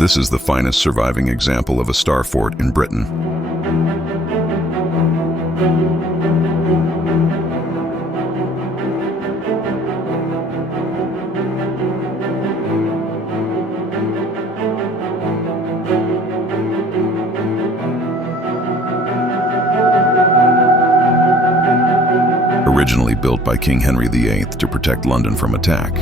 This is the finest surviving example of a star fort in Britain. Originally built by King Henry VIII to protect London from attack.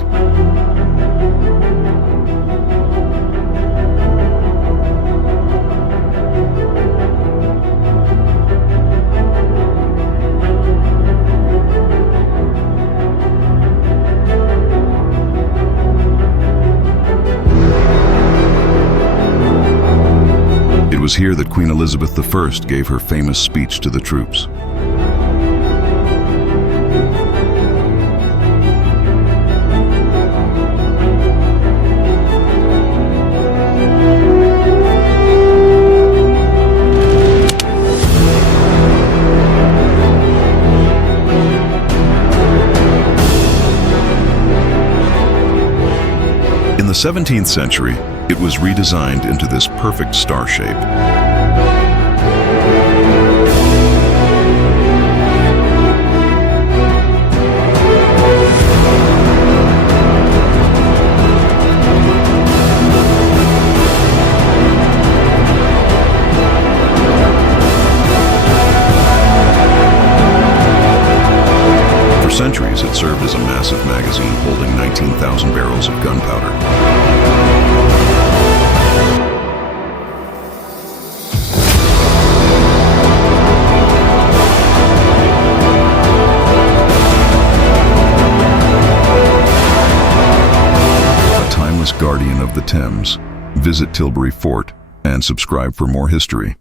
It was here that Queen Elizabeth I gave her famous speech to the troops. In the 17th century, it was redesigned into this perfect star shape. For centuries, it served as a massive magazine holding 19,000 barrels of gunpowder. Guardian of the Thames, visit Tilbury Fort and subscribe for more history.